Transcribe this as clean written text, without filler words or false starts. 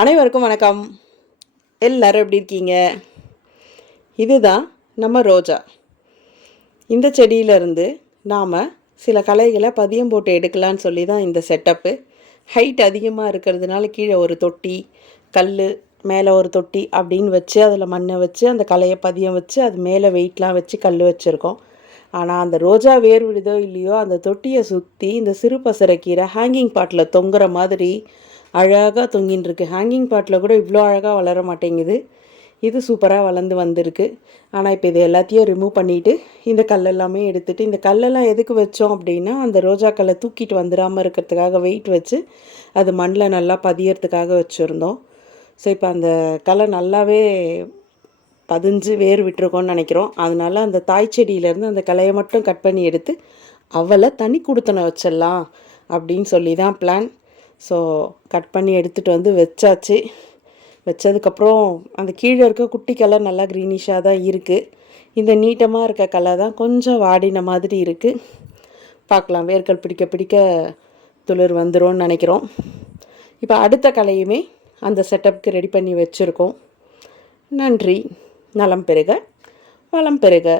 அனைவருக்கும் வணக்கம். எல்லோரும் எப்படி இருக்கீங்க? இதுதான் நம்ம ரோஜா. இந்த செடியிலேருந்து நாம் சில களைகளை பதியம் போட்டு எடுக்கலான்னு சொல்லி தான் இந்த செட்டப்பு. ஹைட் அதிகமாக இருக்கிறதுனால கீழே ஒரு தொட்டி, கல் மேலே ஒரு தொட்டி அப்படின்னு வச்சு அதில் மண்ணை வச்சு அந்த களையை பதியம் வச்சு அது மேலே வெயிட்லாம் வச்சு கல் வச்சுருக்கோம். ஆனால் அந்த ரோஜா வேர் விடுதோ இல்லையோ அந்த தொட்டியை சுற்றி இந்த சிறு பசரைக்கீரை ஹேங்கிங் பாட்டில் தொங்குற மாதிரி அழகாக தொங்கின்னு இருக்குது. ஹேங்கிங் பாட்டில் கூட இவ்வளோ அழகாக வளர மாட்டேங்குது. இது சூப்பராக வளர்ந்து வந்திருக்கு. ஆனால் இப்போ இது எல்லாத்தையும் ரிமூவ் பண்ணிவிட்டு இந்த கல்லெல்லாமே எடுத்துகிட்டு, இந்த கல்லெல்லாம் எதுக்கு வச்சோம் அப்படின்னா அந்த ரோஜாக்களை தூக்கிட்டு வந்துடாமல் இருக்கிறதுக்காக வெயிட் வச்சு அது மண்ணில் நல்லா பதியறதுக்காக வச்சுருந்தோம். ஸோ இப்போ அந்த களை நல்லாவே பதிஞ்சு வேர் விட்டுருக்கோன்னு நினைக்கிறோம். அதனால அந்த தாய் செடியிலேருந்து அந்த களையை மட்டும் கட் பண்ணி எடுத்து அவளை தனி கொடுத்தனை வச்சிடலாம் அப்படின்னு சொல்லி தான் பிளான். ஸோ கட் பண்ணி எடுத்துகிட்டு வந்து வச்சாச்சு. வச்சதுக்கப்புறம் அந்த கீழே இருக்க குட்டி கலர் நல்லா க்ரீனிஷாக தான் இருக்குது. இந்த நீட்டமாக இருக்க கலர் தான் கொஞ்சம் வாடின மாதிரி இருக்குது. பார்க்கலாம், வேர்கள் பிடிக்க பிடிக்க துளிர் வந்துடும் நினைக்கிறோம். இப்போ அடுத்த கலையுமே அந்த செட்டப்புக்கு ரெடி பண்ணி வச்சுருக்கோம். நன்றி. நலம் பெறுக, வளம் பெறுக.